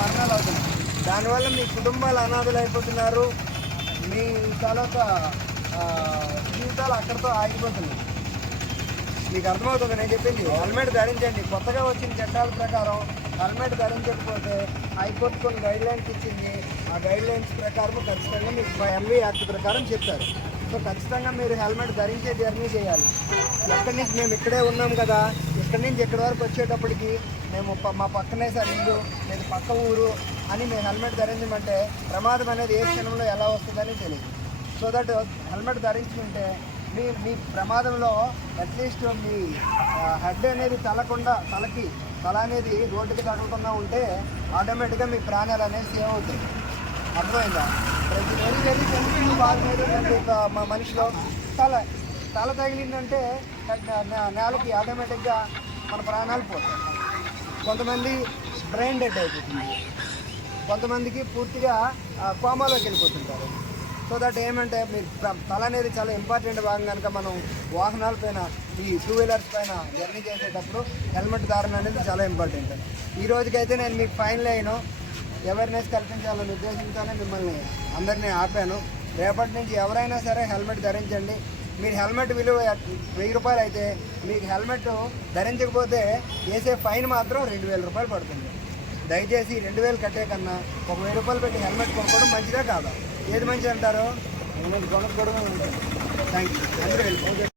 మరణాలు అవుతున్నాయి. దానివల్ల మీ కుటుంబాలు అనాథలు అయిపోతున్నారు. మీ తాలూకా జీవితాలు అక్కడితో ఆగిపోతున్నాయి. మీకు అర్థమవుతుంది నేను చెప్పింది. హెల్మెట్ ధరించండి. కొత్తగా వచ్చిన చట్టాల ప్రకారం హెల్మెట్ ధరించకపోతే హైకోర్టు కొన్ని గైడ్లైన్స్ ఇచ్చింది. ఆ గైడ్లైన్స్ ప్రకారం ఖచ్చితంగా మీకు ఎంవీ యాక్ట్ ప్రకారం చెప్తారు. సో ఖచ్చితంగా మీరు హెల్మెట్ ధరించే జర్నీ చేయాలి. ఎక్కడి నుంచి మేము ఇక్కడే ఉన్నాం కదా, ఇక్కడి నుంచి ఇక్కడి వరకు వచ్చేటప్పటికి మేము మా పక్కనే సార్ ఇల్లు లేదు పక్క ఊరు అని మేము హెల్మెట్ ధరించమంటే ప్రమాదం అనేది ఏ క్షణంలో ఎలా వస్తుందని తెలియదు. సో దట్ హెల్మెట్ ధరించుకుంటే మీ ప్రమాదంలో అట్లీస్ట్ మీ హెడ్ అనేది తల అనేది రోడ్డుకి తగలకుండా ఉంటే ఆటోమేటిక్గా మీ ప్రాణాలు అనేది సేవ్ అవుతాయి. అర్థమైందా? ప్రతి నెలకి తెలిసి బాగా మా మనిషిలో తల తగిలిందంటే నేలకి ఆటోమేటిక్గా మన ప్రాణాలు పోతాయి. కొంతమంది బ్రెయిన్ డెడ్ అయిపోతుంది, కొంతమందికి పూర్తిగా కోమాలోకి వెళ్ళిపోతుంటారు. సో దట్ ఏమంటే మీరు తల అనేది చాలా ఇంపార్టెంట్ భాగం కనుక మనం వాహనాల పైన ఈ 2 వీలర్స్ పైన జర్నీ చేసేటప్పుడు హెల్మెట్ ధారణ అనేది చాలా ఇంపార్టెంట్. ఈ రోజుకైతే నేను మీకు ఫైన్ లైన్ అవేర్నెస్ కల్పించాలనే ఉద్దేశంతోనే మిమ్మల్ని అందరినీ ఆపాను. రేపటి నుంచి ఎవరైనా సరే హెల్మెట్ ధరించండి. మీరు హెల్మెట్ విలువ 1000 రూపాయలు అయితే మీకు హెల్మెట్ ధరించకపోతే వేసే ఫైన్ మాత్రం 2000 రూపాయలు పడుతుంది. దయచేసి 2000 కట్టే కన్నా 1000 రూపాయలు పెట్టి హెల్మెట్ కొనుక్కోవడం మంచిదే కాదా? ఏది మంచిది అంటారు? హెల్మెట్ కొనుక్కోవడం. Thank you. అందరూ వెళ్ళిపోతే